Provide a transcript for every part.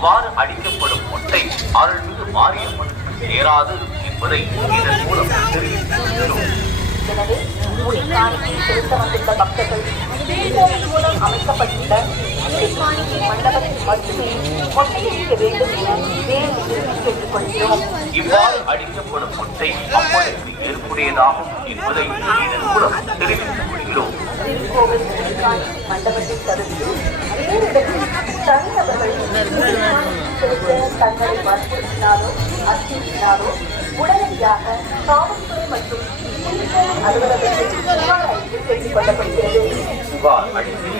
அவ்வாறு அடிக்கப்படும் மொட்டை அருள்மிகு மாரியம்மனுக்கு சேராது என்பதை இதன் மூலம் தெரிவித்துள்ளோம். எனவே முடிக்காணிக்கை செலுத்த வந்துள்ள பக்தர்கள் திருக்கோவில் மூலம் அமைக்கப்பட்டுள்ள முடிக்காணிக்கை மண்டபத்தில் மட்டுமே மொட்டையடிக்க வேண்டும் என வேறு கேட்டுக்கொள்கிறோம். இவ்வாறு அடிக்கப்படும் மொட்டை அம்மனுக்கு ஏற்புடையதாகும் என்பதை இதன் மூலம் தெரிவித்துக் கொள்கிறோம். திருக்கோவில் முடிக்காணிக்கை மண்டபத்தை தவிர்த்து வேறு இடத்தில் தனிநபர்கள் செலுத்த தங்களை வற்புறுத்தினாலோ அச்சுறுத்தினாலோ உடனடியாக காவல்துறை மற்றும் அலுவலகத்தில் புகார் அளித்து கேட்டுக் கொள்ளப்படுகிறது. புகார் அளித்து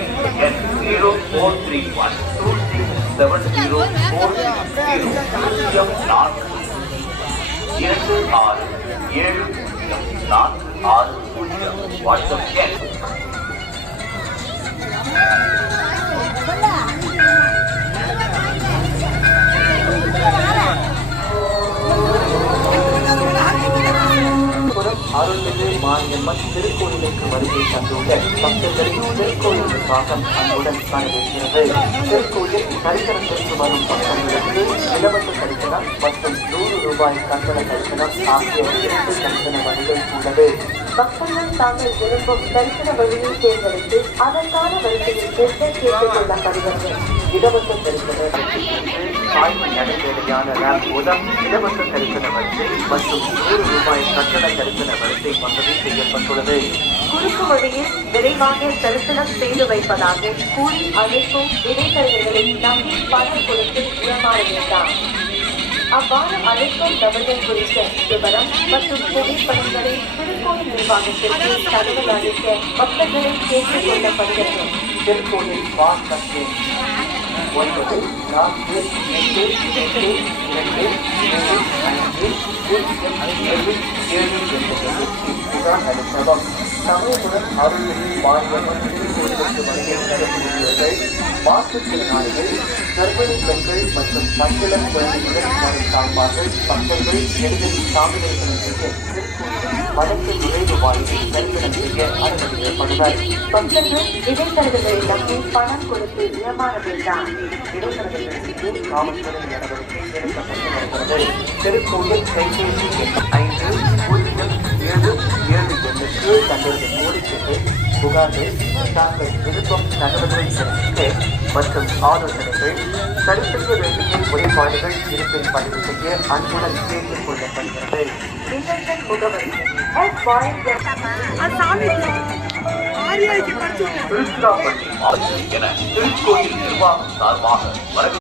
எண் 0434267046 வாட்ஸ்அப் எண். அருள்மிகு மாரியம்மன் திருக்கோயிலுக்கு வருகை தந்துள்ள பக்தர்களின் திருக்கோயில் நிர்வாகம் அன்புடன் வரவேற்கிறது. திருக்கோயில் தரிசனத்திற்கு வரும் பக்தர்களுக்கு இலவச தரிசனம் மற்றும் 100 ரூபாய் கட்டண தரிசனம் ஆகிய 2 தரிசன வழிகள் உள்ளது. பக்தர்கள் தாங்கள் விரும்பும் தரிசன வழியை தேர்ந்தெடுத்து அதற்கான வரிசையில் கேட்டுக் கொள்ளப்படுகிறது. இலவச தரிசன ஆய்வு நடைமுறையான ரேம் மூலம் இலவச தரிசன வரிசை மற்றும் 100 ரூபாய் கட்டண தரிசன வரிசை வசதி செய்யப்பட்டுள்ளது. குறுக்கு வழியில் விரைவாக தரிசனம் செய்து வைப்பதாக கூறி அழைக்கும் இடைத்தரகர்களை நம்பி பணம் கொடுத்து ஏமாற வேண்டாம். அவ்வாறு அழைக்கும் நபர்கள் குறித்த விவரம் மற்றும் புகைப்படங்களை திருக்கோயில் நிர்வாகத்திற்கு தகவல் அளிக்க பக்தர்களை கேட்டுக் கொள்ளப்படுகிறது. திருக்கோயில் வாசல் 944877507 சமயத்துடன் அருள்மிகு மாரியம்மன் திருக்கோயிலுக்கு வருகை தரக்கூடியவர்கள், மாற்றுத்திறனாளிகள், கர்ப்பிணி பெண்கள் மற்றும் பச்சிளம் குழந்தைகளுடன் வரும் தாய்மார்கள் பக்தர்கள் எளிதில் சாமிகளை செய்ய திருக்கோயில் வடக்கு நுழைவு வாயிலில் தரிசனம் செய்ய அனுமதிக்கப்படுவர். பக்தர்கள் இடைத்தரகர்களை நம்பி பணம் கொடுத்து ஏமாற வேண்டாம். இடைத்தரகர்களுக்கு காவல்துறை நடவடிக்கை எடுக்கப்பட்டு வருகிறது. திருக்கோயில் கைபேசி எண் 5077 தங்களது கோரிக்கைகள், புகார்கள், தாங்கள் விருப்பம் தகவல்கள் தெரிவிக்க மற்றும் ஆலோசனைகள், சரி செய்ய வேண்டிய முறைப்பாடுகள் இருப்பில் பதிவு செய்ய அன்புடன் கேட்டுக் கொள்ளப்படுகிறது. மின்னஞ்சல் முகவரி திருச்சிராப்பள்ளி என திருக்கோயில் நிர்வாகம் சார்பாக